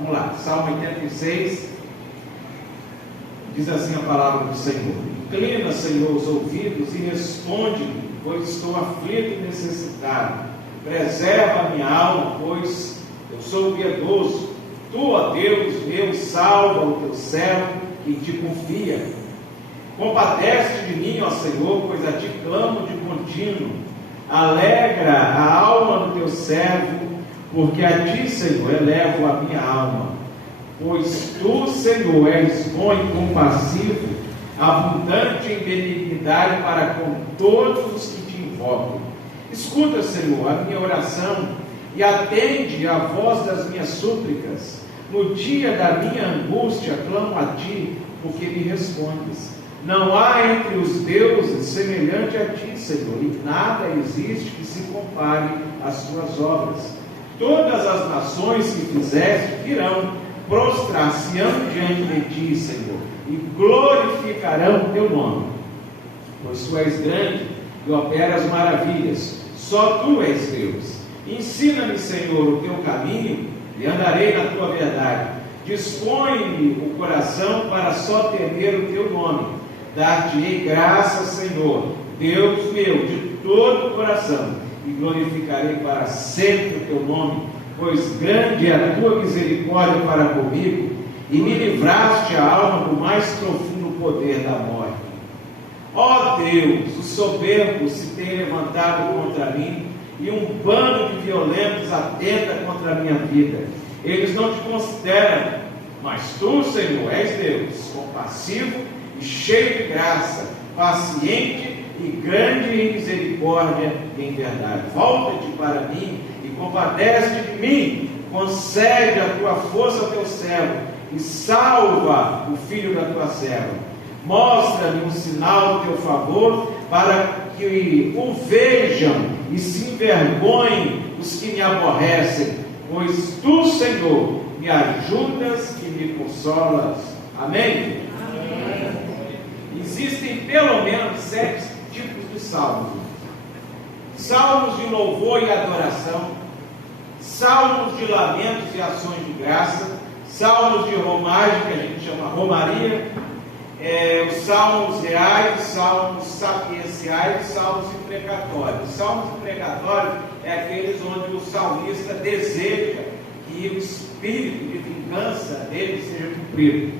Vamos lá, Salmo 86, diz assim a palavra do Senhor: inclina, Senhor, os ouvidos e responde-me, pois estou aflito e necessitado. Preserva a minha alma, pois eu sou piedoso. Tu, ó Deus meu, salva o teu servo que te confia. Compadece de mim, ó Senhor, pois a ti clamo de contínuo. Alegra a alma do teu servo, porque a ti, Senhor, elevo a minha alma. Pois tu, Senhor, és bom e compassivo, abundante em benignidade para com todos os que te invocam. Escuta, Senhor, a minha oração e atende a voz das minhas súplicas. No dia da minha angústia clamo a ti, porque me respondes. Não há entre os deuses semelhante a ti, Senhor, e nada existe que se compare às tuas obras. Todas as nações que fizeste virão, prostrar-se-ão diante de ti, Senhor, e glorificarão o teu nome. Pois tu és grande e operas maravilhas, só tu és Deus. Ensina-me, Senhor, o teu caminho, e andarei na tua verdade. Dispõe-me o coração para só temer o teu nome. Dar-te-ei graça, Senhor, Deus meu, de todo o coração, e glorificarei para sempre o teu nome, pois grande é a tua misericórdia para comigo, e me livraste a alma do mais profundo poder da morte. Ó Deus, os soberbos se têm levantado contra mim, e um bando de violentos atenta contra a minha vida. Eles não te consideram, mas tu, Senhor, és Deus, compassivo e cheio de graça, paciente e grande em misericórdia e em verdade. Volta-te para mim e compadece-te de mim. Concede a tua força ao teu servo e salva o filho da tua serva. Mostra-me um sinal do teu favor para que o vejam e se envergonhem os que me aborrecem, pois tu, Senhor, me ajudas e me consolas. Amém? Amém. Existem pelo menos 7 tipos de salmos: salmos de louvor e adoração, salmos de lamentos e ações de graça, salmos de romagem, que a gente chama romaria, os salmos reais, os salmos sapienciais, os salmos imprecatórios. Os salmos imprecatórios é aqueles onde o salmista deseja que o espírito de vingança dele seja cumprido,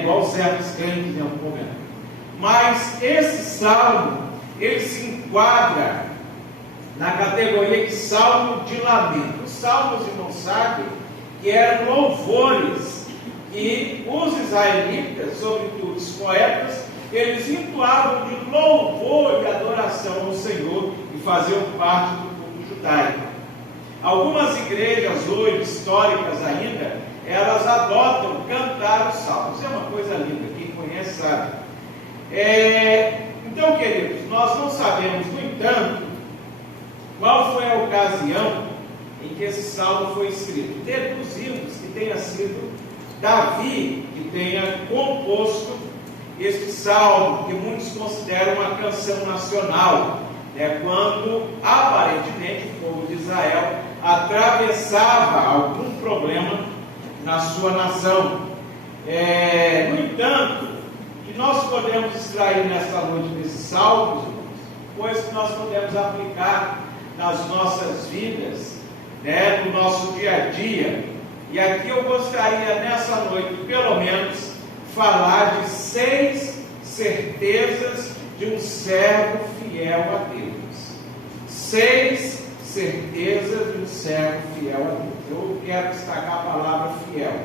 igual certos crentes em algum momento. Mas esse salmo, ele se enquadra na categoria de salmo de lamento. Os salmos, irmãos, sabem que eram louvores que os israelitas, sobretudo os poetas, eles entoavam de louvor e adoração ao Senhor e faziam parte do povo judaico. Algumas igrejas hoje, históricas ainda, elas adotam cantar os salmos. É uma coisa linda, quem conhece sabe. Então, queridos, nós não sabemos, no entanto, qual foi a ocasião em que esse salmo foi escrito. Deduzimos que tenha sido Davi que tenha composto este salmo, que muitos consideram uma canção nacional, quando aparentemente o povo de Israel atravessava algum problema na sua nação. No entanto, o que nós podemos extrair nesta noite desses salmos, coisas que nós podemos aplicar nas nossas vidas, no nosso dia a dia. E aqui eu gostaria nessa noite, pelo menos, falar de 6 certezas de um servo fiel a Deus. 6 certezas de um servo fiel a Deus. Eu quero destacar a palavra fiel,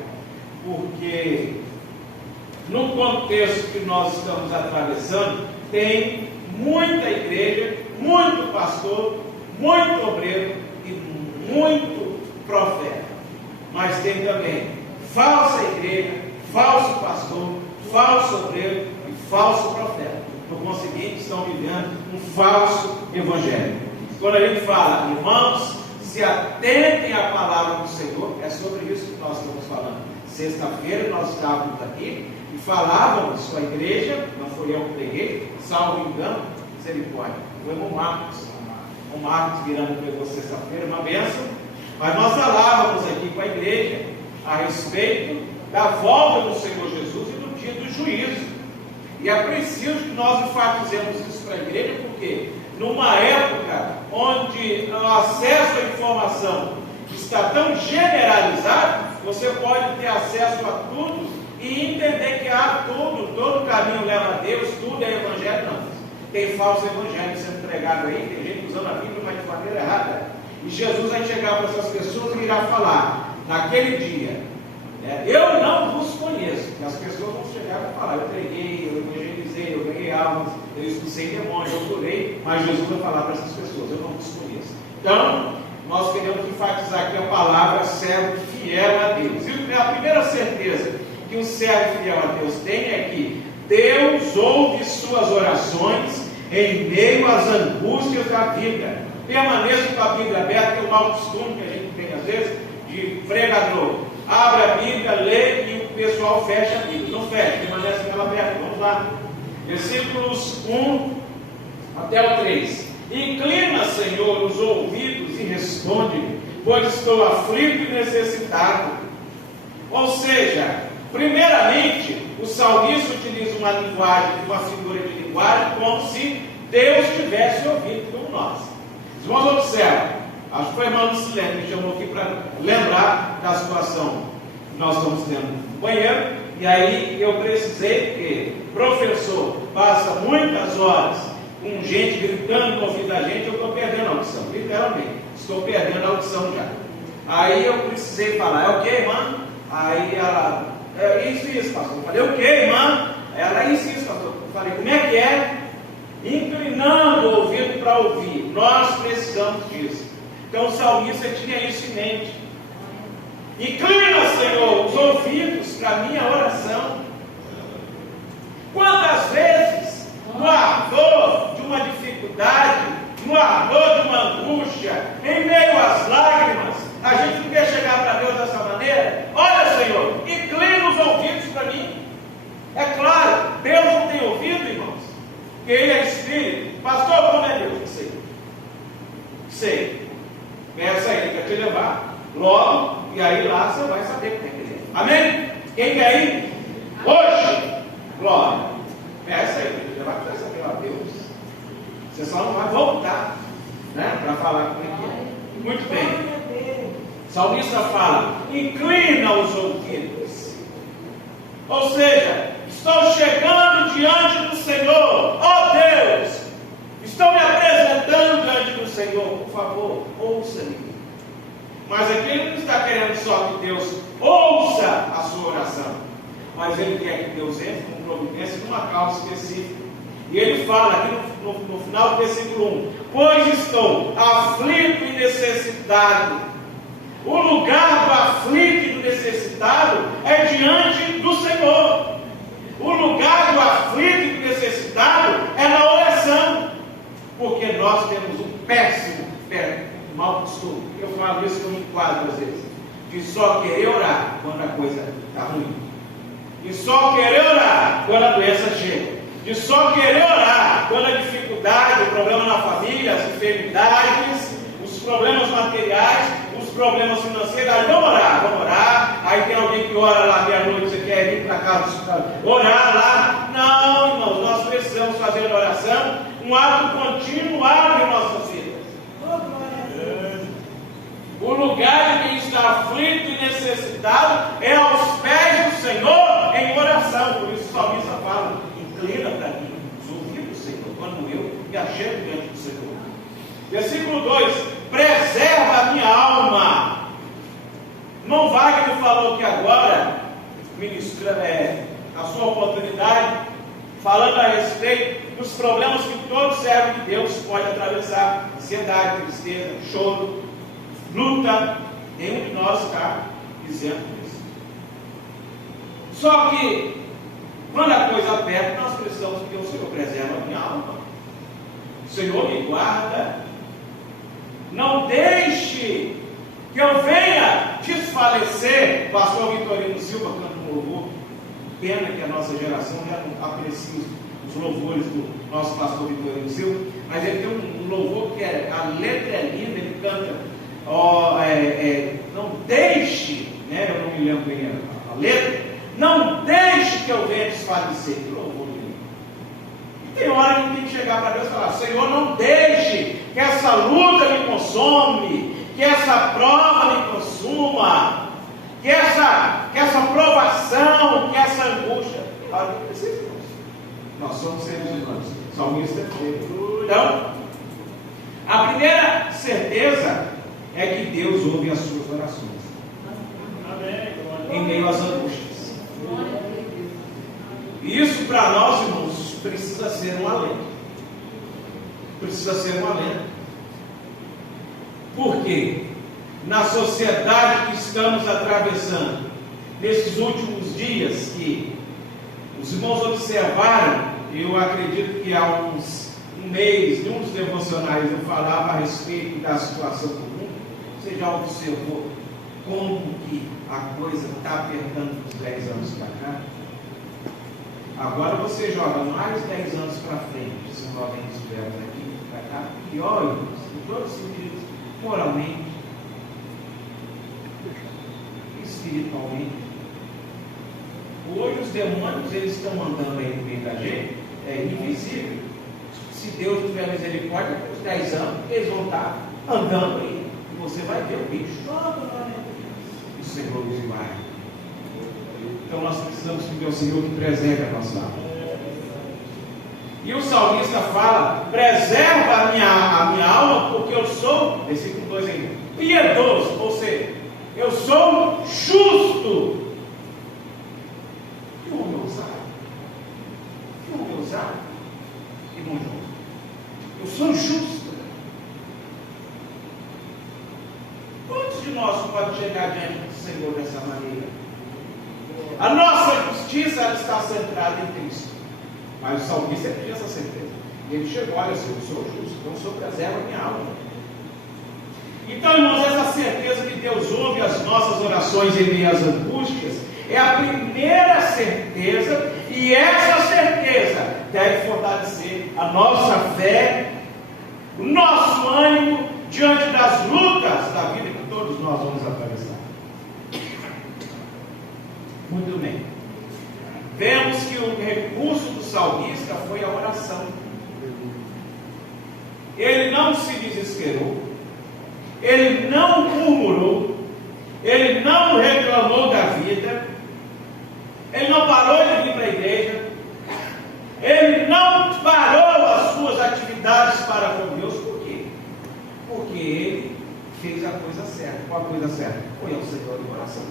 porque no contexto que nós estamos atravessando, tem muita igreja, muito pastor, muito obreiro e muito profeta. Mas tem também falsa igreja, falso pastor, falso obreiro e falso profeta. Por conseguinte, estão vivendo um falso evangelho. Quando a gente fala, irmãos, se atentem à palavra do Senhor, é sobre isso que nós estamos falando. Sexta-feira nós estávamos aqui e falávamos com a igreja, não foi eu que preguei, salvo engano, misericórdia, foi o Marcos virando pregou sexta-feira, uma bênção. Mas nós falávamos aqui com a igreja a respeito da volta do Senhor Jesus e do dia do juízo. E é preciso que nós enfatizemos isso para a igreja, porque numa época onde o acesso à informação está tão generalizado, você pode ter acesso a tudo e entender que todo caminho leva a Deus, tudo é evangelho. Não, tem falso evangelho sendo pregado aí, tem gente usando a Bíblia, mas de maneira errada. E Jesus vai chegar para essas pessoas e irá falar, naquele dia, eu não vos conheço. E as pessoas vão chegar e falar, eu preguei, eu evangelizei, eu ganhei almas, eu expulsei demônios, eu curei, mas Jesus vai falar para essas pessoas, eu não vos conheço. Então, nós queremos enfatizar aqui a palavra servo fiel a Deus. E a primeira certeza que um servo fiel a Deus tem é que Deus ouve suas orações em meio às angústias da vida. Permaneça com a Bíblia aberta, que é um mau costume que a gente tem às vezes, de pregador. Abre a Bíblia, lê e o pessoal fecha a Bíblia. Não fecha, permanece com ela aberta. Vamos lá. Versículos 1 até o 3. Inclina, Senhor, os ouvidos e responde-me, pois estou aflito e necessitado. Ou seja, primeiramente, o salmista utiliza uma linguagem, uma figura de linguagem, como se Deus tivesse ouvido como nós. Os irmãos observam, acho que foi o irmão Silêncio que chamou aqui para lembrar da situação que nós estamos tendo no banheiro, e aí eu precisei, porque professor passa muitas horas com gente gritando no ouvido da gente, eu estou perdendo a audição, literalmente, estou perdendo a audição já. Aí eu precisei falar, é o que, irmã? Aí ela, isso, pastor. Eu falei, o que, irmã? Ela, isso, pastor. Eu falei, como é que é? Inclinando o ouvido para ouvir. Nós precisamos disso. Então o salmista tinha isso em mente. Inclina, Senhor, os ouvidos para a minha oração. Quantas vezes, no ardor de uma dificuldade, no ardor de uma angústia, em meio às lágrimas, a gente não quer chegar para Deus dessa maneira? Olha, Senhor, inclina os ouvidos para mim. É claro, Deus não tem ouvido, irmãos, porque Ele é Espírito. Pastor, como é Deus? Não sei. Sei. Peça a Ele para te levar logo, e aí lá você vai saber como é que Ele é. Amém? Quem quer ir? Hoje, glória. Peça a Ele para te levar, para saber a Deus. Você só não vai voltar, né, para falar como é que é. Muito bem. O salmista fala, inclina os ouvidos. Ou seja, estou chegando diante do Senhor, ó Deus, estou me apresentando diante do Senhor, por favor, ouça-me. Mas aqui ele não está querendo só que Deus ouça a sua oração, mas ele quer que Deus entre com providência numa causa específica. E ele fala aqui no final do versículo 1, pois estou aflito e necessitado. O lugar do aflito e do necessitado é diante do Senhor. O lugar do aflito e do necessitado é na oração. Porque nós temos um péssimo mau costume. Eu falo isso que eu me enquadro às vezes. De só querer orar quando a coisa está ruim. De só querer orar quando a doença chega. De só querer orar quando a dificuldade, o problema na família, as enfermidades, os problemas materiais, os problemas financeiros. Aí vamos orar. Aí tem alguém que ora lá meia-noite, você quer vir para casa orar lá. Não, irmãos, nós precisamos fazer a oração um ato continuado em nossas vidas. O lugar de quem está aflito e necessitado é aos pés do Senhor em oração. Por isso o salmista fala, inclina para mim os ouvidos do Senhor, quando eu me achego diante do Senhor. Versículo 2, preserva a minha alma. Irmão Wagner falou aqui agora, ministrando a sua oportunidade, falando a respeito dos problemas que todo servo de Deus pode atravessar: ansiedade, tristeza, choro, luta. Nenhum de nós está dizendo isso. Só que quando a coisa aperta, nós precisamos que o Senhor preserve a minha alma. O Senhor me guarda. Não deixe que eu venha desfalecer. Pastor Vitorino Silva canta um louvor. Pena que a nossa geração já não aprecia os louvores do nosso pastor Vitorino Silva, mas ele tem um louvor que a letra é linda. Ele canta, não deixe né? Eu não me lembro bem a letra. Não deixe que eu venha desfalecer. Que louvor de Deus. E tem hora que a gente tem que chegar para Deus e falar: Senhor, não deixe que essa luta me consome, que essa prova me consuma, que essa provação, que essa angústia. Olha, não precisa. Nós somos seres humanos. Salmista é feio. Então, a primeira certeza é que Deus ouve as suas orações. Amém. Em meio às angústias. E isso para nós, irmãos, precisa ser um alento. Precisa ser um alento. Por quê? Na sociedade que estamos atravessando, nesses últimos dias que os irmãos observaram, eu acredito que há um mês, de uns devocionais, eu falava a respeito da situação do mundo. Você já observou como que a coisa está apertando dos 10 anos para cá? Agora você joga mais 10 anos para frente, se não alguém estiver daqui para cá, pior, em todos os sentidos, moralmente, espiritualmente. Hoje os demônios, eles estão andando aí no meio da gente, é invisível. Se Deus tiver misericórdia, por 10 anos, eles vão estar andando aí, e você vai ver o bicho todo lá dentro. O Senhor nos guarda. Então nós precisamos pedir ao Senhor que preserve a nossa alma. E o salmista fala: preserva a minha alma, porque eu sou, versículo 2 aí, piedoso, ou seja, eu sou justo. Que homem ousado, irmão João. Eu sou justo. Quantos de nós podem chegar diante do Senhor dessa maneira? A nossa justiça, ela está centrada em Cristo. Mas o salmista tinha essa certeza. E ele chegou: olha, Senhor, eu sou justo, então o Senhor preserva a minha alma. Então, irmãos, essa certeza que Deus ouve as nossas orações em meio às angústias é a primeira certeza, e essa certeza deve fortalecer a nossa fé, o nosso ânimo diante das lutas da vida que todos nós vamos atravessar. Muito bem. Vemos que o recurso do salmista foi a oração. Ele não se desesperou, ele não murmurou, ele não reclamou da vida, ele não parou de vir para a igreja, ele não parou as suas atividades para com Deus. Por quê? Porque ele fez a coisa certa. Qual a coisa certa? Foi ao Senhor em oração.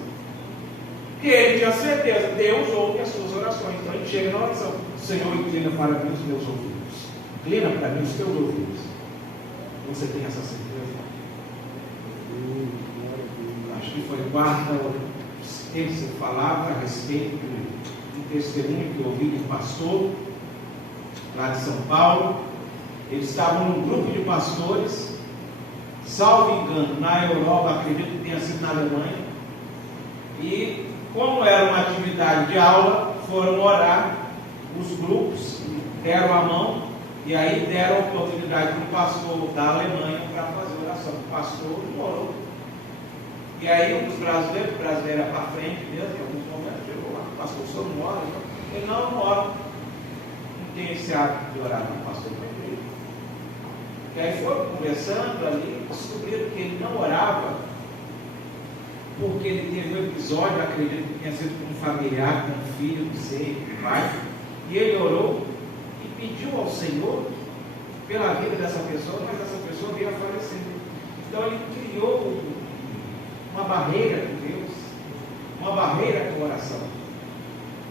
Porque ele tinha certeza: Deus ouve as suas orações. Então ele chega na oração: Senhor, inclina para mim os meus ouvidos, inclina para mim os teus ouvidos. Você tem essa certeza? Acho que foi quarta ou terça falava a respeito de um testemunho que eu ouvi de um pastor lá de São Paulo. Eles estavam num grupo de pastores, salvo engano, na Europa, acredito que tenha sido na Alemanha, e como era uma atividade de aula, foram orar. Os grupos deram a mão, e aí deram a oportunidade para o pastor da Alemanha para fazer oração. O pastor orou. E aí um dos brasileiros era para frente mesmo, em alguns momentos chegou lá: pastor, o senhor não ora? Ele: não ora. Não tem esse hábito de orar, não, pastor, não é. E aí foram conversando ali, descobriram que ele não orava porque ele teve um episódio, acredito que tinha sido com um familiar, com um filho, não sei, com um pai, e ele orou e pediu ao Senhor pela vida dessa pessoa, mas essa pessoa veio a falecer. Então ele criou uma barreira com Deus, uma barreira com a oração.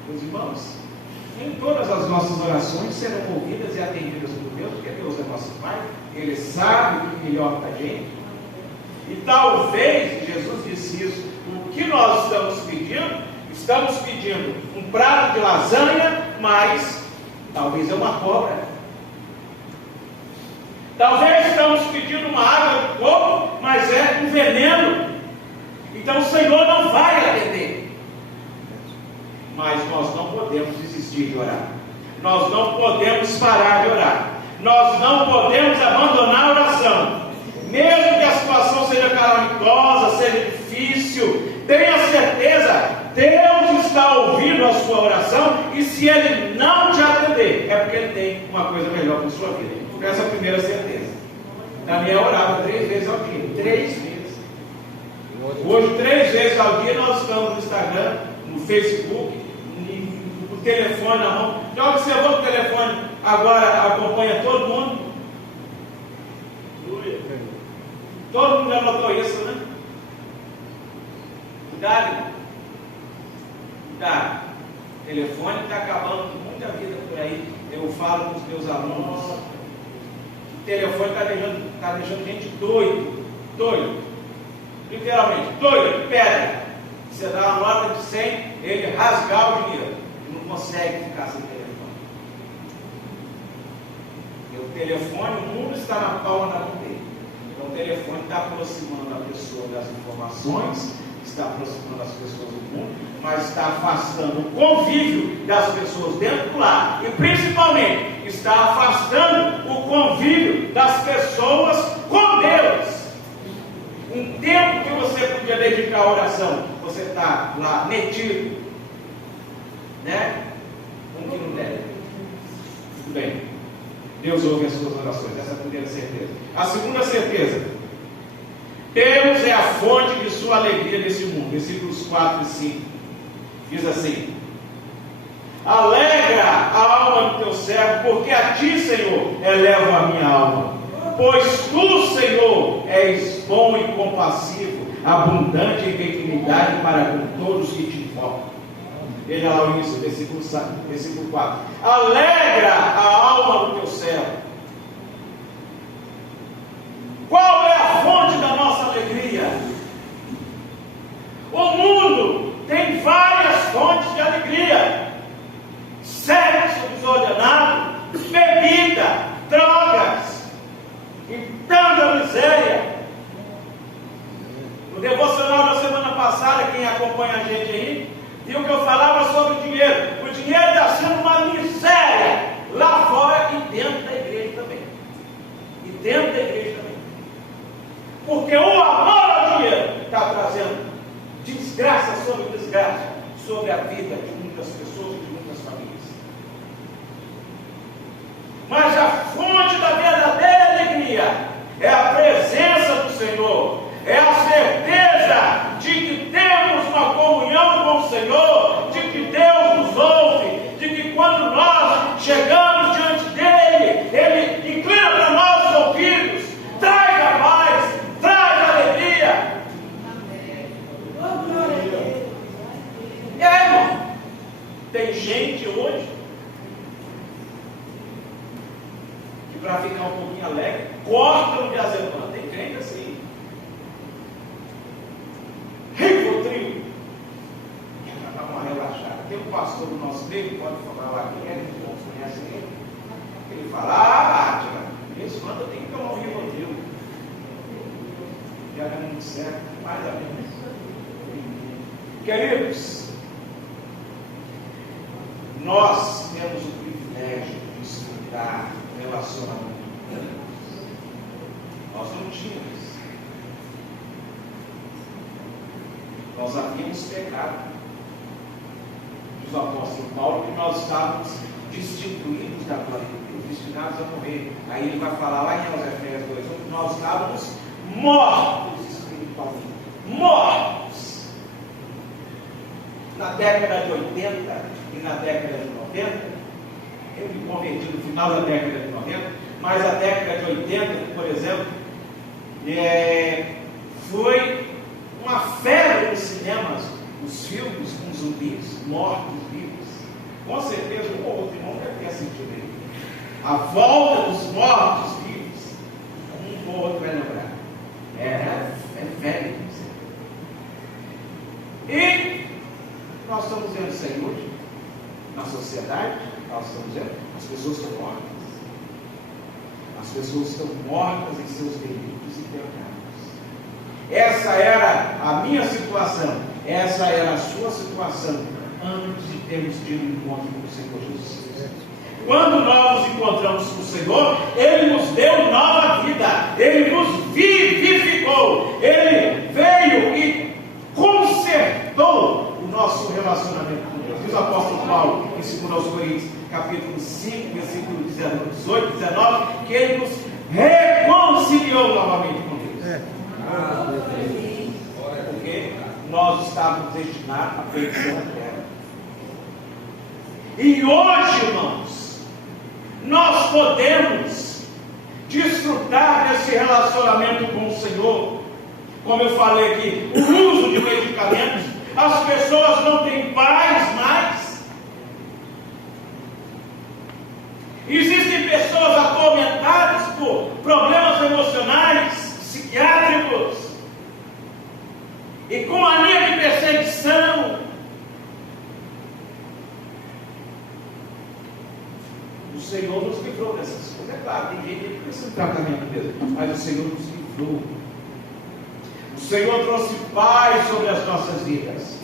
Meus irmãos, nem todas as nossas orações serão ouvidas e atendidas por Deus, porque Deus é nosso Pai, Ele sabe o que é melhor para a gente. E talvez, Jesus disse isso, o que nós estamos pedindo um prato de lasanha, mas talvez é uma cobra. Talvez estamos pedindo uma água de coco, mas é um veneno. Então o Senhor não vai atender. Mas nós não podemos desistir de orar. Nós não podemos parar de orar. Nós não podemos abandonar a oração. Mesmo que a situação seja calamitosa, seja difícil, tenha certeza Deus está ouvindo a sua oração, e se Ele não te atender, é porque Ele tem uma coisa melhor para a sua vida. Essa é a primeira certeza. Daniel orava 3 vezes ao dia. 3 vezes. Hoje, 3 vezes ao dia, nós estamos no Instagram, no Facebook, no telefone na mão. Já observou que o telefone agora acompanha todo mundo? Todo mundo já notou isso, né? Cuidado. Cuidado. O telefone está acabando com muita vida por aí. Eu falo com os meus alunos. O telefone está deixando gente doido. Literalmente, doido, de pedra. Você dá uma nota de 100, ele rasgar o dinheiro. Não consegue ficar sem telefone. E o telefone, o mundo está na palma da mão dele. Então o telefone está aproximando a pessoa das informações, está aproximando as pessoas do mundo, mas está afastando o convívio das pessoas dentro do lar. E principalmente está afastando o convívio das pessoas com Deus. Um tempo que você podia dedicar à oração, você está lá metido, né? Com que não deve. Tudo bem. Deus ouve as suas orações. Essa é a primeira certeza. A segunda certeza: Deus é a fonte de sua alegria nesse mundo. Versículos 4 e 5. Diz assim: alegra a alma do teu servo, porque a ti, Senhor, elevo a minha alma. Pois tu, Senhor, és bom e compassivo, abundante em benignidade para com todos que te invocam. Veja lá o início, versículo 4. Alegra a alma do teu servo. Qual é a fonte da nossa alegria? O mundo tem várias fontes de alegria: sexo desordenado, bebida, drogas e tanta miséria. No devocional da semana passada, quem acompanha a gente aí, viu que eu falava sobre o dinheiro. O dinheiro está sendo uma miséria lá fora e dentro da igreja também. Porque o amor ao dinheiro está trazendo desgraça sobre desgraça sobre a vida de muitas pessoas e de muitas famílias. Mas a fonte da verdadeira alegria é a presença do Senhor, é a certeza de que temos uma comunhão com o Senhor, de que Deus nos ouve, de que quando nós chegamos diante dEle, Ele inclina para nós os ouvidos, traz a paz, traz a alegria. E aí, irmão, tem gente hoje que, para ficar um pouquinho alegre, corta o diazepam. Tem gente assim, Rivotril, para dar uma relaxada. Tem um pastor do nosso meio, pode falar lá quem é, que todos conhecem ele. Ele fala: isso quando eu tenho que tomar um Rivotril. Já é muito certo, mais ou menos. Queridos, nós temos o privilégio de desfrutar do relacionamento com Deus. Nós não tínhamos. Nós havíamos pecado. Diz o apóstolo Paulo que nós estávamos destituídos da glória de Deus, destinados a morrer. Aí ele vai falar lá em Efésios 2:1 que nós estávamos mortos espiritualmente. Mortos. Na década de 80 e na década de 90, eu me converti no final da década de 90, mas a década de 80, por exemplo, foi uma febre nos cinemas, os filmes com zumbis, mortos-vivos. Com certeza um ou outro irmão deve ter sentido aí. A volta dos mortos-vivos, um ou outro vai lembrar. É febre. E nós estamos vendo isso aí hoje, na sociedade, nós estamos vendo, as pessoas estão mortas. As pessoas estão mortas em seus delitos e pecados. Essa era a minha situação, essa era a sua situação, antes de termos tido um encontro com o Senhor Jesus. Quando nós nos encontramos com o Senhor, Ele nos deu nova vida, Ele nos vivificou, Ele veio e consertou o nosso relacionamento com Deus. Diz o apóstolo Paulo em 2 Coríntios, capítulo 5, versículo 18, 19, que ele nos reconciliou novamente com Deus. Porque nós estávamos destinados a pertencer à terra. E hoje, irmãos, nós podemos desfrutar desse relacionamento com o Senhor. Como eu falei aqui, o uso de medicamentos, as pessoas não têm paz mais. Existem pessoas atormentadas por problemas emocionais, psiquiátricos, e com mania de perseguição. O Senhor nos livrou dessas coisas. É claro, tem gente que precisa de tratamento mesmo, mas o Senhor nos livrou. O Senhor trouxe paz sobre as nossas vidas.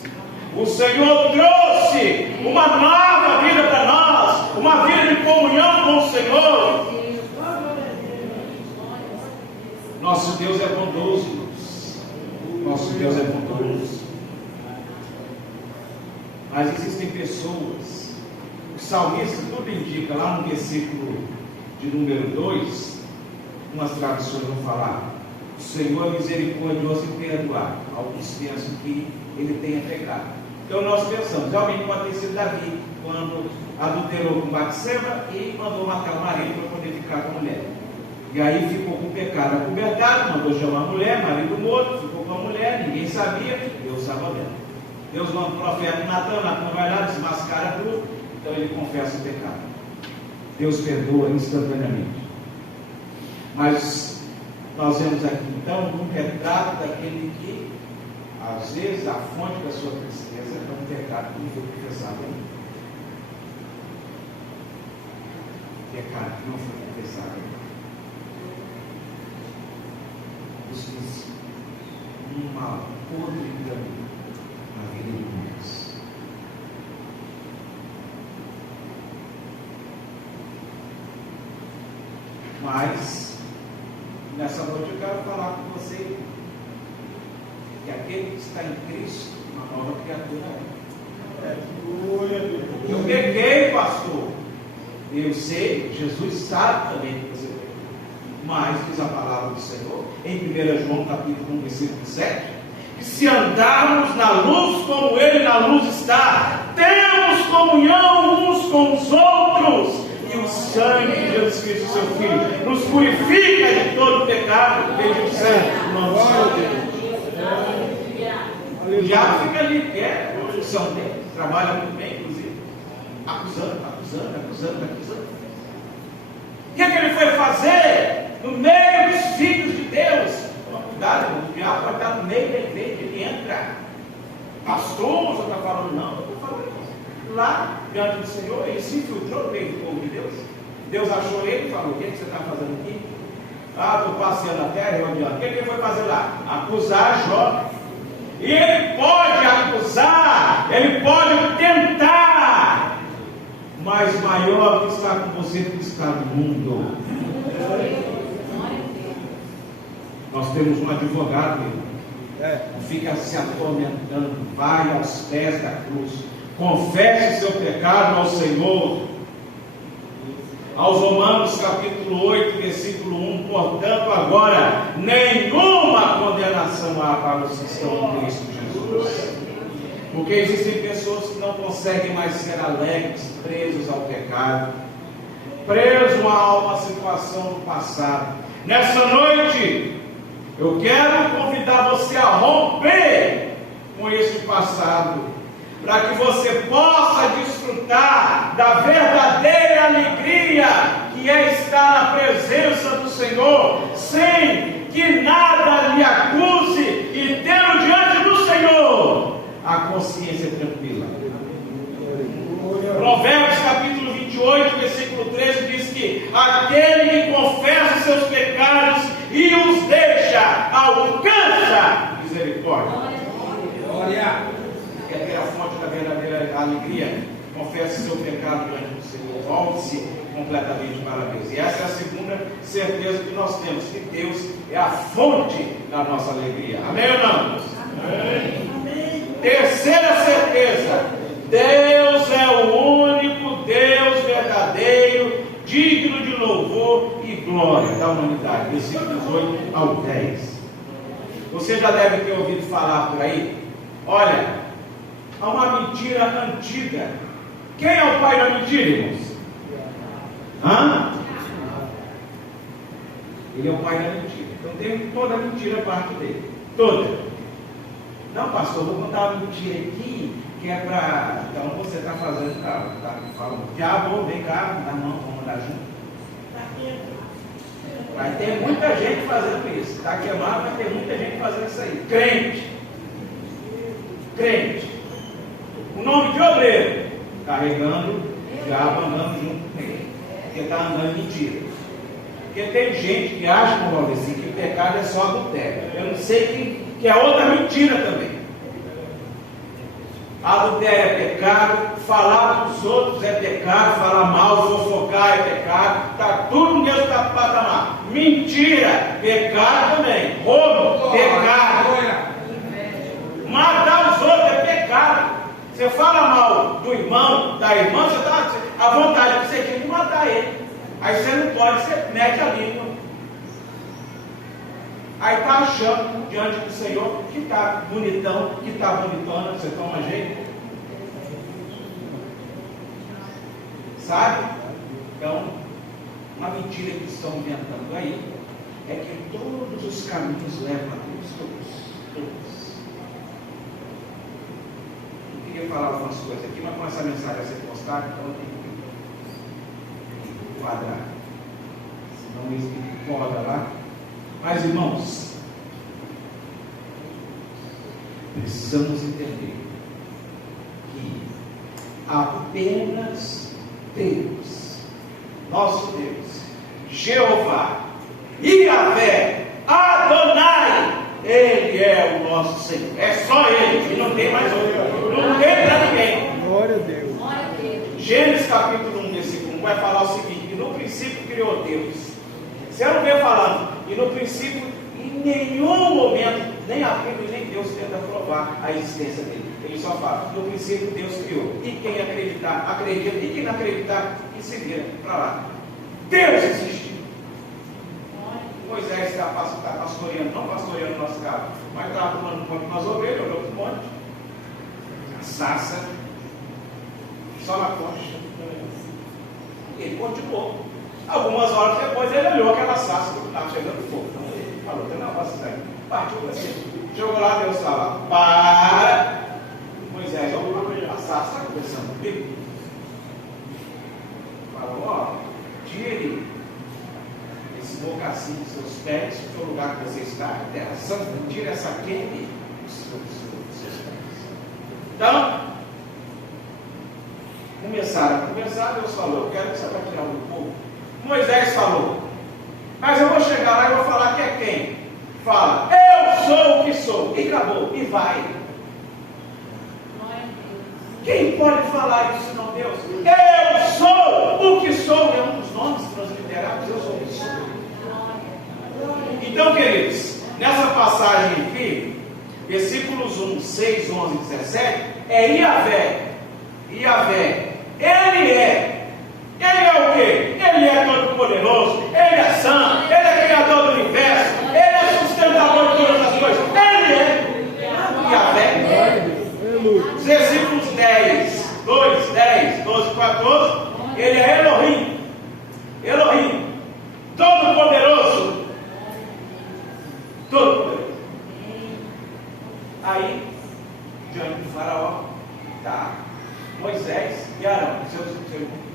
O Senhor trouxe uma nova vida para nós, uma vida de comunhão com o Senhor. Nosso Deus é bondoso. Nosso Deus é bondoso. Mas existem pessoas, o salmista tudo indica, lá no versículo de número 2, umas traduções vão falar: o Senhor é misericordioso em perdoar. Alguns pensam que ele tenha pecado. Então nós pensamos, realmente pode ter sido Davi, quando adulterou com Batseba e mandou matar o marido para poder ficar com a mulher. E aí ficou com o pecado acobertado, mandou chamar a mulher, marido morto, ficou com a mulher, ninguém sabia, Deus estava vendo. Deus manda o profeta Natan, Natan vai lá, desmascara tudo, então ele confessa o pecado. Deus perdoa instantaneamente. Mas nós vemos aqui então um retrato daquele que, às vezes, a fonte da sua tristeza é um pecado que não foi confessado ainda. Pecado que não foi confessado ainda. Busque uma podridão na vida de muitos. Mas nessa noite eu quero falar com você que aquele que está em Cristo, uma nova criatura é. Eu peguei, pastor. Eu sei, Jesus sabe também que você pecou. Mas diz a palavra do Senhor em 1 João capítulo 1, versículo 7, que se andarmos na luz como Ele na luz está, temos comunhão uns com os outros. E o sangue de Jesus Cristo, seu Filho, nos purifica de todo pecado. Bendito seja o nome do Senhor. O diabo fica ali, quer a função dele, trabalha muito bem, inclusive, acusando. O que é que ele foi fazer no meio dos filhos de Deus? Cuidado, irmão, o diabo vai estar no meio da igreja, ele entra. Pastor, você está falando? Não, eu estou falando. Lá, diante do Senhor, ele se infiltrou no meio do povo de Deus. Deus achou ele e falou: o que você está fazendo aqui? Estou passeando a terra e rodeando. O que ele foi fazer lá? Acusar Jó. E ele pode acusar, ele pode tentar, mas maior que está com você que está no mundo. Nós temos um advogado, não fica se atormentando, vai aos pés da cruz, confesse seu pecado ao Senhor. Aos Romanos capítulo 8, versículo 1, portanto agora nenhuma condenação há para os que estão em Cristo Jesus, porque existem pessoas que não conseguem mais ser alegres, presos ao pecado, presos a uma situação do passado. Nessa noite eu quero convidar você a romper com esse passado, para que você possa desfrutar da verdadeira alegria que é estar na presença do Senhor, sem que nada lhe acuse, e tendo diante do Senhor a consciência tranquila. Provérbios capítulo 28, versículo 13 diz que aquele que confessa seus pecados e os deixa, alcança misericórdia. Glória! Quer ter a fonte da verdadeira alegria? Confesse seu pecado diante do Senhor, volte-se completamente para Deus. E essa é a segunda certeza que nós temos, que Deus é a fonte da nossa alegria. Amém ou não? Amém. Terceira certeza: Deus é o único Deus verdadeiro, digno de louvor e glória da humanidade. Versículos 8 ao 10. Você já deve ter ouvido falar por aí. Olha, há uma mentira antiga. Quem é o pai da mentira, irmãos? Ele é o pai da mentira. Então tem toda a mentira parte dele. Toda. Não, pastor, vou contar uma mentira aqui, que é para... Então você está fazendo, tá falando, diabo, vem cá, dá a mão, vamos andar junto. Vai ter muita gente fazendo isso. Está queimado, vai ter muita gente fazendo isso aí. Crente. O nome de obreiro, carregando o diabo, andando junto com ele. Porque está andando mentira. Porque tem gente que acha, como Valdeci, que o pecado é só adultério. Eu não sei que é outra mentira também. Adultério é pecado, falar dos outros é pecado, falar mal, fofocar é pecado, está tudo no mesmo patamar. Mentira, pecado também. Roubo, pecado. Matar os outros é pecado. Você fala mal do irmão, da irmã, você está à vontade que você tinha de matar ele. Aí você não pode, você mete a língua. Aí está achando diante do Senhor que está bonitão, que está bonitona, você toma jeito. Sabe? Então, uma mentira que estão inventando aí é que todos os caminhos levam a Deus, todos. Eu queria falar algumas coisas aqui, mas com essa mensagem a ser postada, então eu tenho que enquadrar. Senão o Espírito roda lá. Mas, irmãos, precisamos entender que apenas Deus, nosso Deus, Jeová, Yahvé, Adonai, Ele é o nosso Senhor. É só Ele, e não tem mais outro. Não tem para ninguém. Glória a Deus. Gênesis capítulo 1, versículo 1 vai falar o seguinte: que no princípio criou Deus. Você não vê falando, e no princípio, em nenhum momento, nem a Bíblia, nem Deus tenta provar a existência dele. Ele só fala, no princípio Deus criou. E quem acreditar, acredita. E quem não acreditar, que se vira para lá. Deus existe. Moisés está pastoreando, não pastoreando o nosso carro, mas estava tomando conta das ovelhas, olhou para o monte. A sarça, só na concha. E ele continuou. Algumas horas depois ele olhou aquela sarça que estava chegando fogo. Então ele falou, não, você vai. Partiu para cima. Chegou lá, Deus fala, para. Moisés, a sarça está conversando comigo. Falou, ó, tire esse mocassim dos seus pés, do lugar que você está, a terra santa, tire essa queime dos seus pés. Então, começaram a conversar, Deus falou, eu quero que você vai tirar o meu povo. Moisés falou, mas eu vou chegar lá e vou falar que é quem? Fala, eu sou o que sou, e acabou, e vai. Quem pode falar isso senão Deus? Eu sou o que sou, é um dos nomes transliterados, eu sou o que sou. Então, queridos, nessa passagem aqui, versículos 1, 6, 11 e 17, é Yahvé. Yahvé, Ele é o quê? Ele é todo poderoso, Ele é santo, Ele é criador do universo, Ele é sustentador de todas as coisas. Ele é Yahvé. Versículos 10, 2, 10, 12, 14, Ele é Elohim. Elohim, todo poderoso. Todo poderoso. Aí, diante do faraó, está Moisés e Arão, seus irmãos.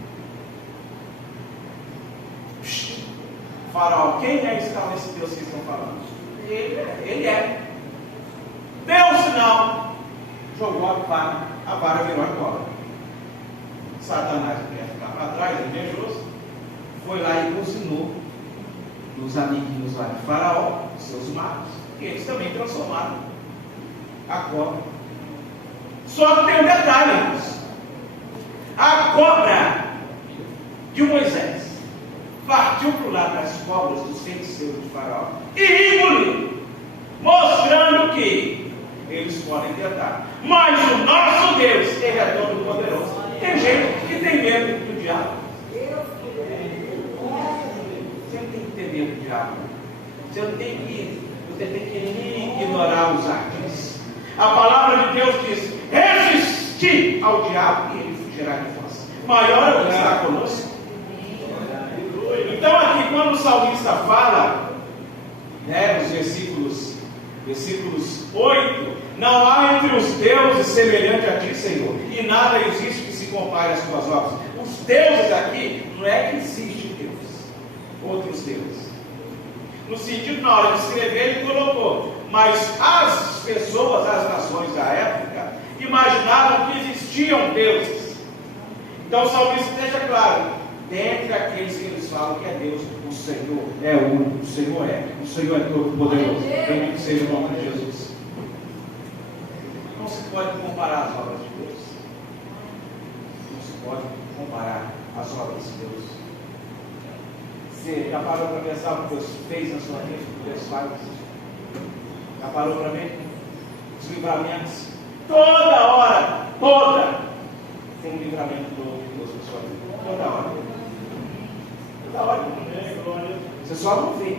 Faraó, quem é esse tal desse Deus que estão falando? Ele é. Deu um sinal, jogou a vara virou a cobra. Satanás queria ficar para trás, invejoso, foi lá e cozinhou nos amiguinhos lá de Faraó, seus magos, e eles também transformaram a cobra. Só que tem um detalhe, irmãos. A cobra de Moisés partiu para o lado das cobras dos feiticeiros de Faraó e engoliu, mostrando que eles podem tentar, mas o nosso Deus, Ele é todo poderoso. Tem gente que tem medo do diabo. Você não tem que ter medo do diabo. Você tem que ignorar os ardis. A palavra de Deus diz: resistir ao diabo e ele fugirá de vós. Maior é o que está conosco. Então aqui quando o salmista fala, nos versículos 8, não há entre os deuses semelhante a ti, Senhor, e nada existe que se compare às tuas obras. Os deuses aqui, não é que existe Deus, outros deuses. No sentido, na hora de escrever, ele colocou, mas as pessoas, as nações da época, imaginavam que existiam deuses. Então o salmista deixa claro, dentre aqueles que eles falam que é Deus, o Senhor é o único, o Senhor é todo poderoso. Bendito seja o nome de Jesus. Não se pode comparar as obras de Deus. Não se pode comparar as obras de Deus. Você já parou para pensar o que Deus fez na sua vida? Deus faz. Já parou para ver? Os livramentos. Toda hora, tem um livramento novo de Deus na sua vida. Toda hora. Toda hora. Você só não vê.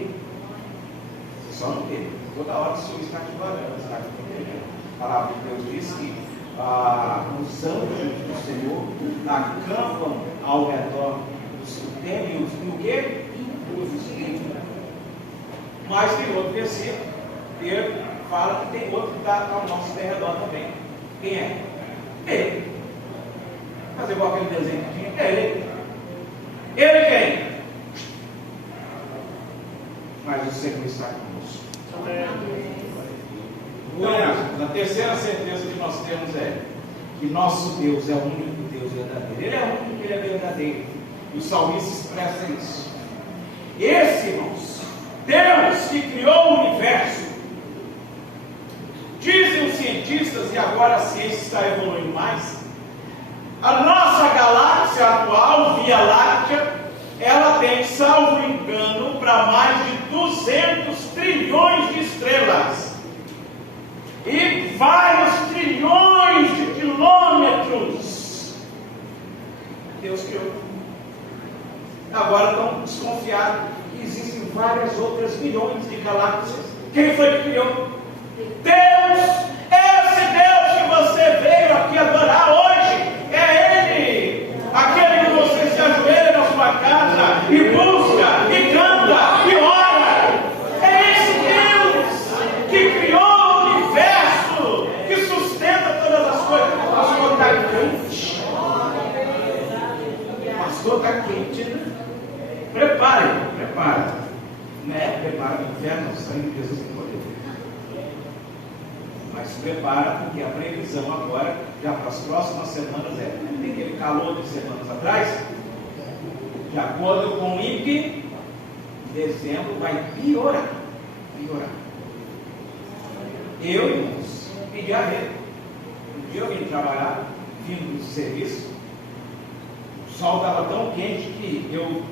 Você só não vê. Toda hora o Senhor está te guardando, está te protegendo. A palavra de Deus diz que os anjos do Senhor acampam ao redor do seu templo. E o quê? Mas tem outro versículo. Pedro fala que tem outro que está ao nosso derredor também. Quem é? Ele. Fazer igual aquele desenho que tinha. É ele. Ele quem? Mas o Senhor está conosco. Então, a terceira certeza que nós temos é que nosso Deus é o único Deus verdadeiro. Ele é o único que Ele é verdadeiro. E o salmista expressa isso. Esse, irmãos, Deus que criou o universo, dizem os cientistas, e agora a ciência está evoluindo mais, a nossa galáxia atual, Via Láctea, ela tem, salvo engano, para mais de 200 trilhões de estrelas e vários trilhões de quilômetros. Deus criou. Agora estão desconfiados que existem várias outras milhões de galáxias. Quem foi que criou? Deus! Esse Deus que você veio aqui adorar hoje, é Ele! Aquele que você se ajoelha na sua casa e busca, e canta, e ora. É esse Deus que criou o universo, que sustenta todas as coisas. O pastor está quente. O pastor está quente, né? Prepare. Né? Prepara o inferno, o sangue de Jesus tem poder. Mas se prepara, porque a previsão agora, já para as próximas semanas, tem aquele calor de semanas atrás, de acordo com o INPE, dezembro vai piorar. Eu, irmãos, pedi a ver. Um dia eu vim trabalhar, vindo do serviço, o sol estava tão quente que eu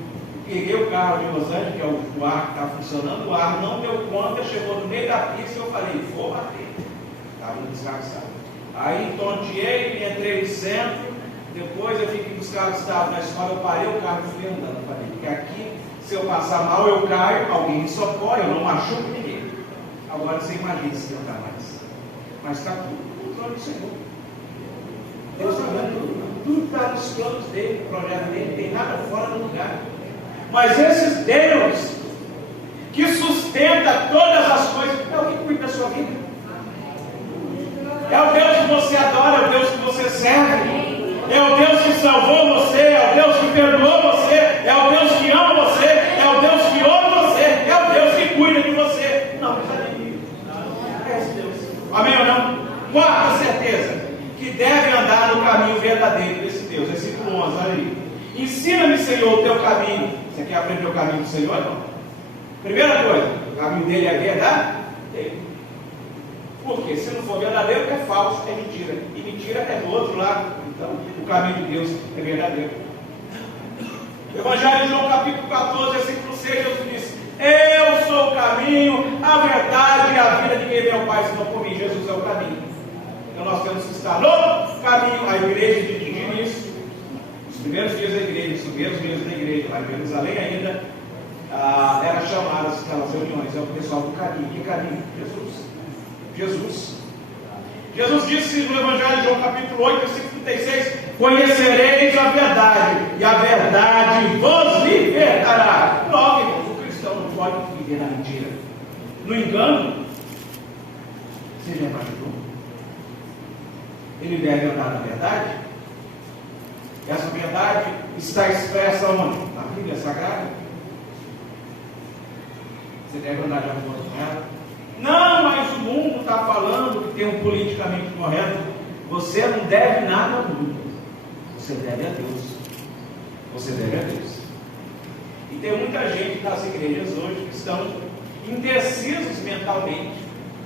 peguei o carro de Los Angeles, que é o ar que está funcionando, o ar não deu conta, chegou no meio da pista e eu falei, vou bater. Estava descansado. Aí tonteei, entrei no centro, depois eu fiquei buscar o estado na escola, eu parei o carro e fui andando. Falei, porque aqui, se eu passar mal, eu caio, alguém me socorre, eu não machuco ninguém. Agora você imagina se não está mais. Mas está tudo no controle do Senhor. Deus está vendo tudo está nos planos dele, o projeto dele, não tem nada fora do lugar. Mas esse Deus que sustenta todas as coisas, é o que cuida da sua vida. É o Deus que você adora, é o Deus que você serve, é o Deus que salvou você, é o Deus que perdoou você, é o Deus que ama você, é o Deus que ouve você, é o Deus que cuida de você. Não precisa de mim. É esse Deus. Amém ou não? Quarta certeza, que deve andar no caminho verdadeiro desse Deus. Versículo 11, olha aí. Ensina-me, Senhor, o teu caminho. Você quer aprender o caminho do Senhor? Não. Primeira coisa, o caminho dele é verdadeiro. Porque se não for verdadeiro, é falso, é mentira. E mentira é do outro lado. Então, o caminho de Deus é verdadeiro. Evangelho de João, capítulo 14, versículo 6, Jesus disse: eu sou o caminho, a verdade e a vida. Ninguém vem ao Pai senão por mim. Jesus é o caminho. Então nós temos que estar no caminho. A igreja dividiu nisso. Os primeiros dias da igreja, os primeiros dias da igreja, lá em Jerusalém ainda, eram chamadas aquelas reuniões, é o pessoal do caminho. Que caminho? Jesus disse no Evangelho de João capítulo 8, versículo 36, conhecereis a verdade, e a verdade vos libertará. Logo, irmãos, o cristão não pode viver na mentira, no engano. Você já imaginou? Ele deve andar na verdade? Essa verdade está expressa onde? Na Bíblia Sagrada. Você deve andar de acordo com ela. Não, mas o mundo está falando que tem um politicamente correto. Você não deve nada ao mundo. Você deve a Deus. Você deve a Deus. E tem muita gente nas igrejas hoje que estão indecisos mentalmente,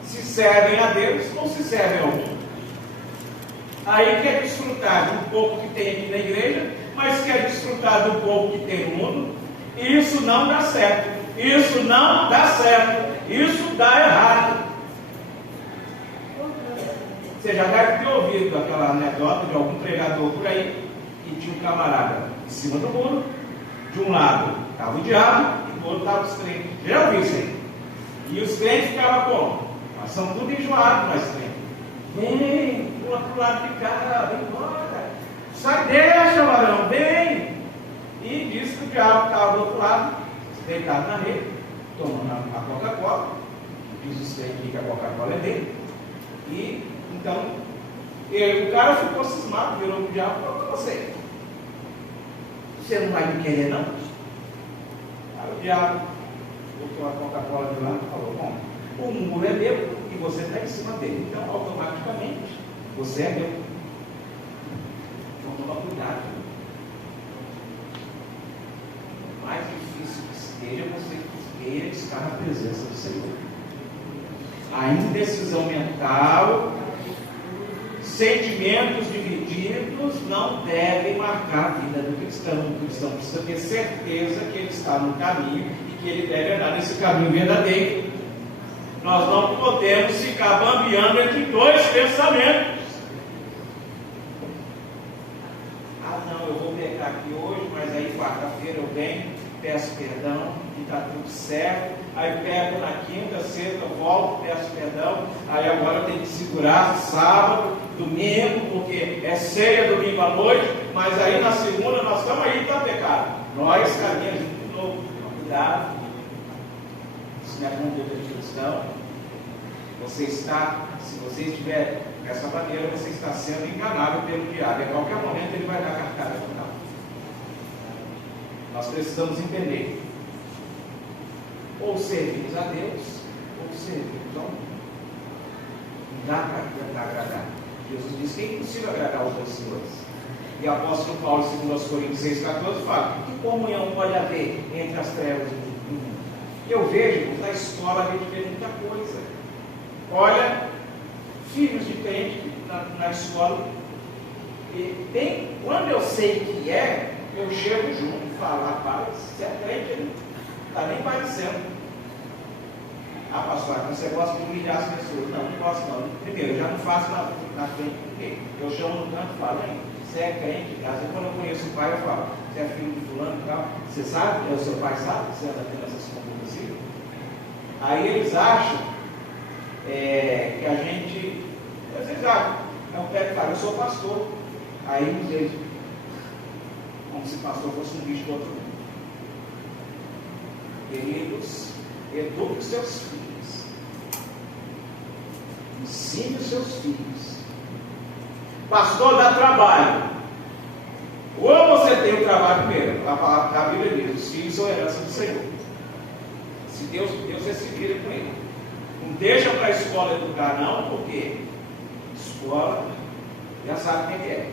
se servem a Deus ou se servem ao mundo. Aí quer desfrutar de um pouco que tem aqui na igreja, mas quer desfrutar do pouco que tem no mundo. E isso não dá certo. Isso não dá certo. Isso dá errado. Você já deve ter ouvido aquela anedota de algum pregador por aí, que tinha um camarada em cima do muro. De um lado estava o diabo e do outro estava os crentes. Já ouviu isso aí? E os crentes ficavam como? Nós somos tudo enjoados, nós crentes. Vem, pula para o lado de cá, vem embora. Sai, deixa, varão, vem. E disse que o diabo estava do outro lado, deitado na rede, tomando a Coca-Cola. Diz os crentes que a Coca-Cola é dele. E então, o cara ficou cismado, virou para o diabo e falou para você: você não vai me querer, não? Aí o diabo botou a Coca-Cola de lado e falou: bom, o muro é meu e você está em cima dele, então automaticamente você é meu. Então toma cuidado. O mais difícil que esteja você queira estar na presença do Senhor. A indecisão mental, sentimentos divididos não devem marcar a vida do cristão. O cristão precisa ter certeza que ele está no caminho e que ele deve andar nesse caminho verdadeiro. Nós não podemos ficar bambeando entre dois pensamentos. Ah, não, eu vou pecar aqui hoje, mas aí quarta-feira eu venho, peço perdão e está tudo certo. Aí pego na quinta, sexta, volto, peço perdão. Aí agora eu tenho que segurar sábado, domingo, porque é ceia domingo à noite. Mas aí na segunda nós estamos aí, está pecado. Nós caminhamos de novo. Cuidado. Isso não é conduta de cristão. Você está, se você estiver dessa maneira, você está sendo enganado pelo diabo. A qualquer momento ele vai dar cartada final. Nós precisamos entender. Ou servimos a Deus, ou servimos ao mundo. Não dá para agradar. Jesus disse que é impossível agradar os dois senhores. E o apóstolo Paulo, segundo os Coríntios 6,14, fala: que comunhão pode haver entre as trevas e o mundo? Eu vejo, na escola a gente vê muita coisa. Olha, filhos de crente na escola, e quando eu sei que eu chego junto e falo: rapaz, você é crente, ele não está nem parecendo. Ah, pastor, você gosta de humilhar as pessoas? Não, não gosto não. Primeiro, eu já não faço na frente de ninguém. Eu chamo no canto e falo: hein, você é crente? Às vezes quando eu conheço o pai, eu falo: você é filho de fulano e tal. Você sabe? O seu pai sabe que você anda tendo essas condutas assim? Aí eles acham que a gente, às vezes, é um pé que fala: eu sou pastor. Aí eles, como se pastor fosse um bicho do outro mundo. Queridos, eduque os seus filhos. Ensine os seus filhos. Pastor, dá trabalho. Ou você tem o trabalho primeiro. A Bíblia diz: os filhos são herança do Senhor. Se Deus se vira com ele. Não deixa para a escola educar, não, porque escola já sabe quem é.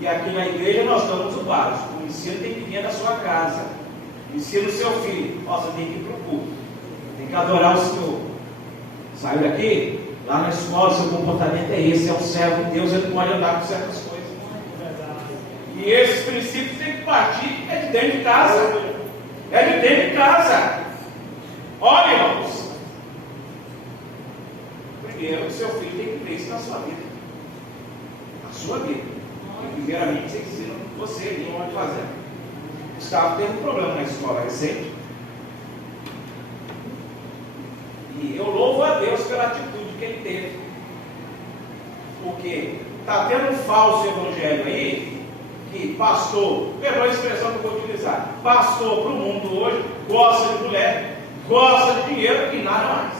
E aqui na igreja nós damos o básico. O ensino tem que vir da sua casa. Ensina o seu filho: ó, você tem que ir para o culto, tem que adorar o Senhor. Saiu daqui, lá na escola, seu comportamento é esse, é um servo de Deus, ele não pode andar com certas coisas. E esses princípios têm que partir de dentro de casa. É de dentro de casa. Olha, irmãos, primeiro, o seu filho tem que ver isso na sua vida. Na sua vida. E primeiramente você ensina você ali onde fazer. Gustavo teve um problema na escola recente. E eu louvo a Deus pela atitude que ele teve. Porque está tendo um falso evangelho aí, que pastor, perdoa a expressão que eu vou utilizar, pastor para o mundo hoje, gosta de mulher, gosta de dinheiro e nada mais.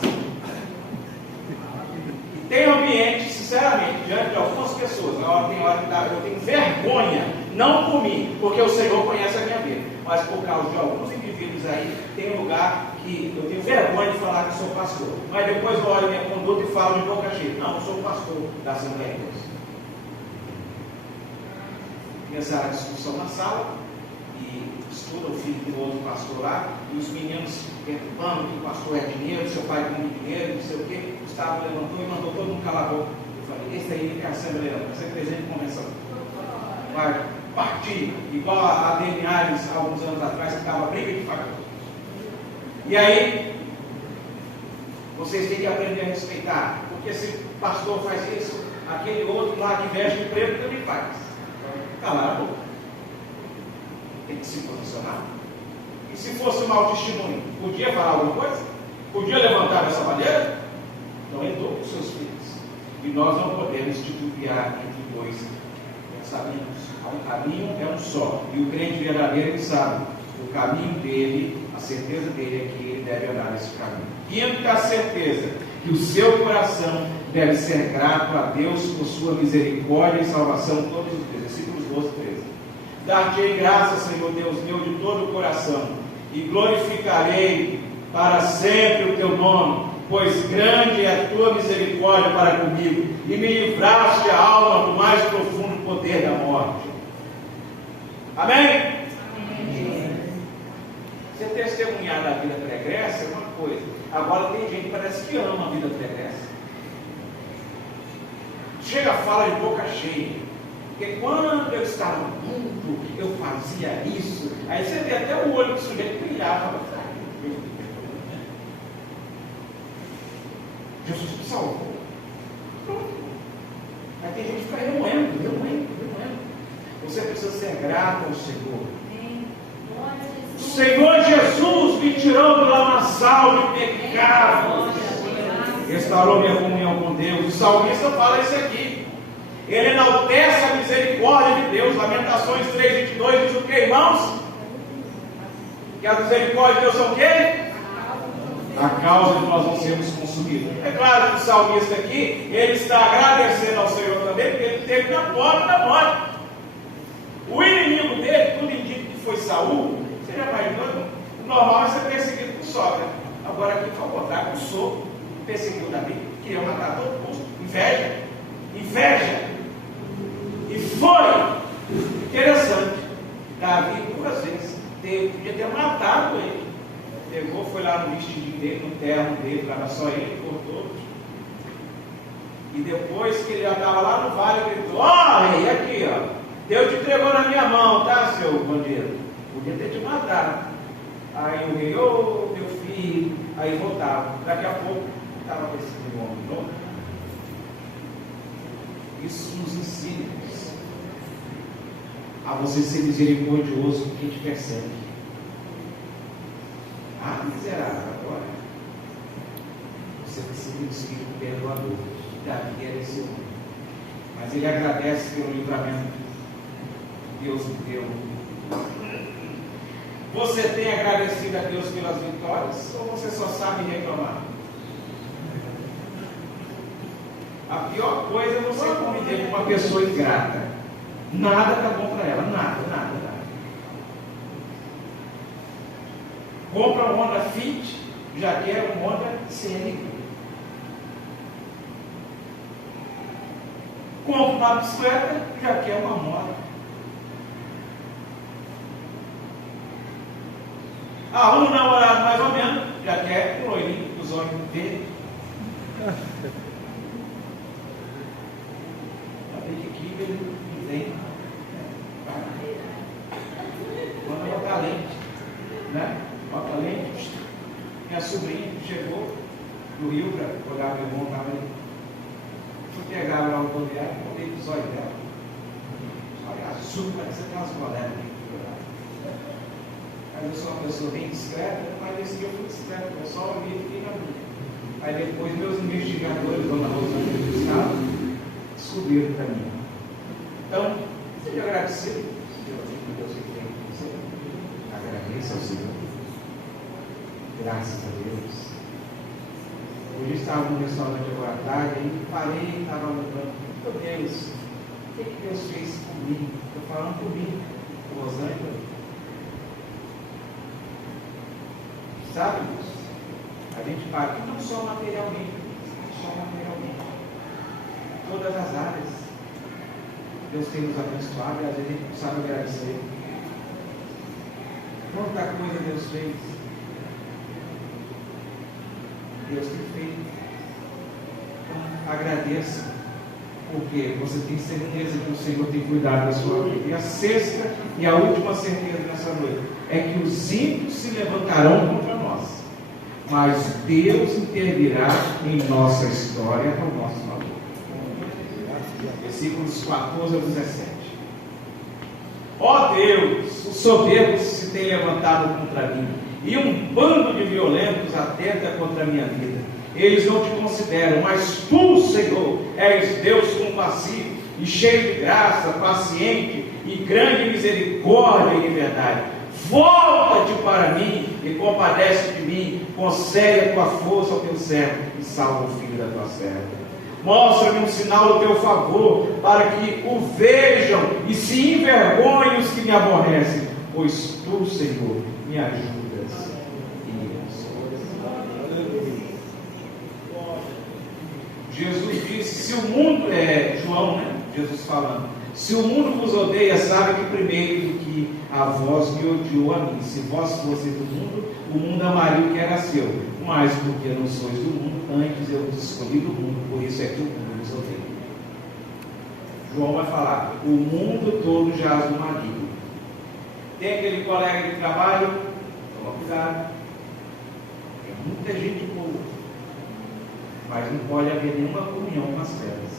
E tem ambiente, sinceramente, diante de algumas pessoas, tem hora que eu tenho vergonha, não por mim, porque o Senhor conhece a minha vida, mas por causa de alguns indivíduos aí, tem um lugar que eu tenho vergonha de falar que sou pastor, mas depois eu olho minha conduta e falo de boca cheia, não, eu sou pastor da Assembleia de Deus. Começaram a discussão na sala, e estuda o filho do outro pastor lá, e os meninos perturbando que o pastor é dinheiro, seu pai tem muito dinheiro, não sei o quê. O Gustavo levantou e mandou todo mundo calar a boca. Eu falei, esse aí que é a Assembleia, esse é presente de convenção. Vai partir, igual a Demiares, há alguns anos atrás, que estava briga de facão. E aí, vocês têm que aprender a respeitar, porque se o pastor faz isso, aquele outro lá que veste o preto também faz. Calar a boca. Tem que se posicionar. E se fosse um mau testemunho, podia falar alguma coisa? Podia levantar essa bandeira? Então eduque os seus filhos. E nós não podemos titubear entre dois pensamentos. O caminho é um só. E o crente verdadeiro, ele sabe. O caminho dele, a certeza dele é que ele deve andar nesse caminho. Quinto, a certeza que o seu coração deve ser grato a Deus por sua misericórdia e salvação todos os dias. Versículos 12 e 13. Dar-te-ei graças, Senhor Deus meu, de todo o coração, e glorificarei para sempre o teu nome, pois grande é a tua misericórdia para comigo, e me livraste a alma do mais profundo poder da morte. Amém? Amém. Você testemunhar da vida pregressa é uma coisa. Agora tem gente que parece que ama a vida pregressa. Chega, fala de boca cheia. Porque quando eu estava no mundo, eu fazia isso. Aí você vê até o olho do sujeito brilhar. Jesus me salvou. Pronto. Aí tem gente que fica remoendo. Você precisa ser grato ao Senhor. O Senhor Jesus me tirou do lamaçal de pecado. Restaurou minha comunhão com Deus. O salmista fala isso aqui. Ele enaltece a misericórdia de Deus. Lamentações 3:22 diz o que, irmãos? Que a misericórdia de Deus são o quê? A causa de nós não sermos consumidos. É claro que o salmista aqui, ele está agradecendo ao Senhor também, porque ele teve na porta da morte. O inimigo dele, tudo indica que foi Saul. Você já imaginou? O normal é ser perseguido por sogra. Agora aqui foi o contrário, com sogro. Perseguiu Davi, queria matar todo mundo. Inveja. E foi interessante. Davi, duas vezes, podia ter matado ele. Pegou, foi lá no vestidinho dele, no terno dele, estava só ele, cortou. E depois que ele já estava lá no vale, ele gritou: rei, aqui, ó. Deus te entregou na minha mão, tá, seu bandido? Podia ter te matado. Aí o rei, meu filho, aí voltava. Daqui a pouco, estava com esse homem de novo. Isso nos ensina a você ser misericordioso com quem te persegue. Miserável, agora você recebeu o Espírito perdoador. Davi era esse homem. Mas ele agradece pelo livramento que Deus me deu. Você tem agradecido a Deus pelas vitórias? Ou você só sabe reclamar? A pior coisa é você conviver com uma pessoa ingrata. Nada está bom para ela, nada. Compra um Honda Fit, já quer um Honda CNV. Compra uma bicicleta, já quer uma moto. Arruma um namorado mais ou menos, já quer um loirinho dos olhos verdes. Tem que aqui ele vem. Manda botar lente, né? Bota lente. Minha sobrinha chegou do Rio para olhar meu irmão, estava ali. assumo para você ter umas boletas. Mas eu sou uma pessoa bem discreta, mas esse dia eu fui discreto, eu só olhei e fiquei na minha. Aí depois meus investigadores, Dona Rosângela do Estado, descobriram para mim. Então, seja agradecido, Deus que tem com você. Agradeça ao Senhor. Graças a Deus. Hoje estava no restaurante agora à tarde, e parei e estava lembrando, meu Deus, o que Deus fez comigo? Estou falando comigo, com Rosângela. Sabe, Deus? A gente paga, não só materialmente, todas as áreas. Deus tem nos abençoado e às vezes a gente não sabe agradecer. Quanta coisa Deus fez. Deus tem feito. Então, agradeça, porque você tem certeza que o Senhor tem cuidado da sua vida. E a sexta e a última certeza nessa noite é que os ímpios se levantarão contra nós, mas Deus intervirá em nossa história ao nosso favor. Versículos 14 a 17. Ó Deus, os soberbos se têm levantado contra mim, e um bando de violentos atenta contra a minha vida. Eles não te consideram, mas tu, Senhor, és Deus compassivo e cheio de graça, paciente e grande misericórdia e verdade. Volta-te para mim e compadece de mim, concede a tua força ao teu servo e salva o filho da tua serva. Mostra-me um sinal do teu favor, para que o vejam e se envergonhem os que me aborrecem, pois tu, Senhor, me ajudas e me consolas. Jesus disse, se o mundo, João, Jesus falando, se o mundo vos odeia, sabe que primeiro do que a vós me odiou a mim. Se vós fosseis do mundo, o mundo amaria o que era seu. Mas porque não sois do mundo, antes eu vos escolhi do mundo, por isso é que o mundo vos odeia. João vai falar, o mundo todo jaz no maligno. Tem aquele colega de trabalho, toma cuidado. Tem muita gente boa, mas não pode haver nenhuma comunhão com as trevas.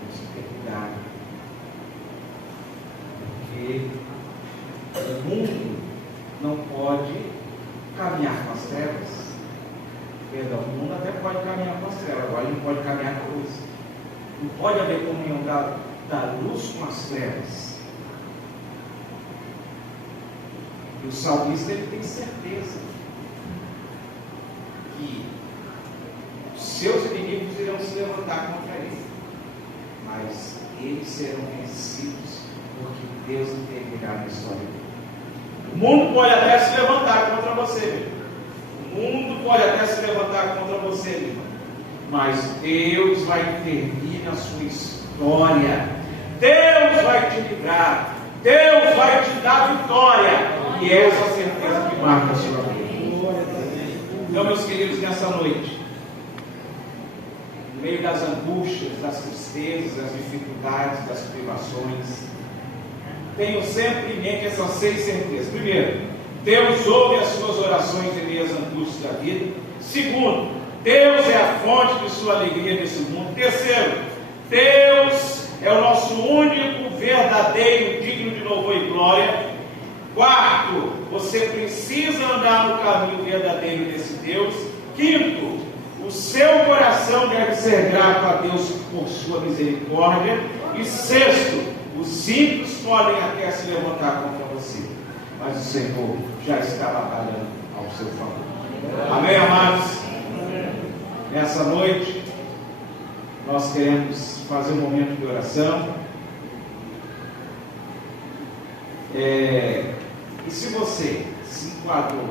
Temos que ter cuidado. Porque o mundo não pode caminhar com as trevas. Perdão, o mundo até pode caminhar com as trevas, agora ele não pode caminhar com a luz. Não pode haver comunhão da luz com as trevas. E o salmista ele tem certeza que os seus inimigos irão se levantar contra ele, mas eles serão vencidos, porque Deus intervirá na história dele. O mundo pode até se levantar contra você, meu irmão. O mundo pode até se levantar contra você, meu irmão. Mas Deus vai intervir na sua história. Deus vai te livrar. Deus vai te dar vitória. E essa é a certeza que marca a sua vida. Então, meus queridos, nessa noite, no meio das angústias, das tristezas, das dificuldades, das privações, tenho sempre em mente essas 6 certezas. Primeiro, Deus ouve as suas orações em meio às angústias da vida. Segundo, Deus é a fonte de sua alegria nesse mundo. Terceiro, Deus é o nosso único, verdadeiro, digno de louvor e glória. Quarto, você precisa andar no caminho verdadeiro desse Deus. Quinto, o seu coração deve ser grato a Deus por sua misericórdia. E sexto, os ímpios podem até se levantar contra você, mas o Senhor já está batalhando ao seu favor. Amém, amados? Nessa noite, nós queremos fazer um momento de oração. E se você se enquadrou